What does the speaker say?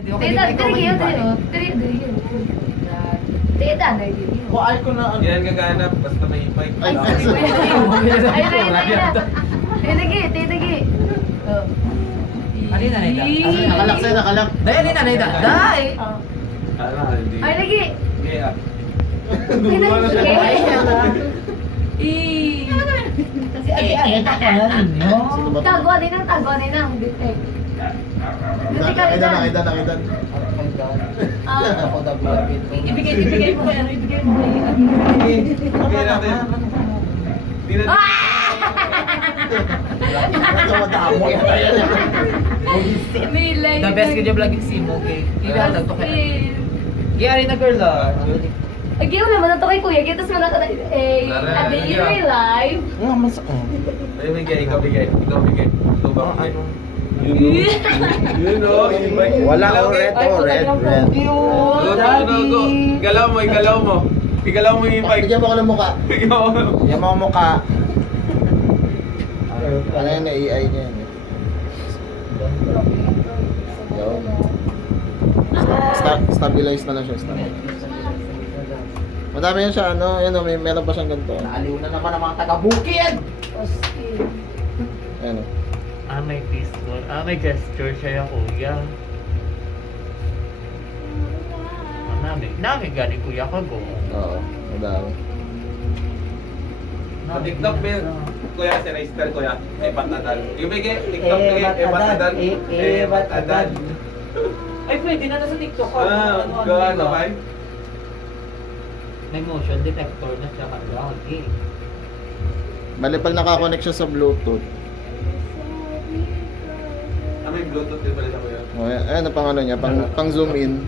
Tita, diri yun, diri. Tita, diri. Kung ay ko na ano. Yan gaganap, basta may ipay. Ay, sorry ko yan. Ayun. Tita, gi. Oh. Alina, Nida. Nakalak sa'yo, nakalak. Dahil, Alina, Nida. Dahil. Ano, hindi. Ay, lagi. Hindi ah. Kasi agi-agi ka na rin yun. Sino ba? Tagwa din ang detect. Nakita. Ako daw blabit. Ibigay mo kaya, ibigay mo. Hindi natin. Hindi natin. Tumatamo yan. May line. The best kaya vlog si mo, okay? Ibatag to kaya. Giyari na girl ah. Agi wala man to kay kuya, kitas man ako a day in my life. Nga, mas... Ay, bigay, ikaw bigay. Ikaw ba bigay? Yun o, ipay. Wala ko red. Go. Igalaw mo. Igalaw mo yung ipay. Bigyan mo ko ng mukha. Bigyan mo. Bigyan mo ang mukha. Ano yan, AI niya yan. Yun. Stabilize na lang siya. Madami yan siya, ano, yan o, meron pa siyang ganito. Naaliw na naman ang mga taga-bukid! Ayan o. May pistol. May gesture siya yung kuya. Nami gani kuya ka go. Oo, madami. Sa TikTok, kuya, si Raister, kuya. Patadal. Yung bigay, TikTok bigay, patadal. Patadal. Ay, pwede na sa TikTok ko. Gawa na ba? May motion detector na siya lagi. Bali pag nakakonect siya sa Bluetooth. May Bluetooth din pala sa kuya. O, ayan ang pang ano niya, pang zoom in.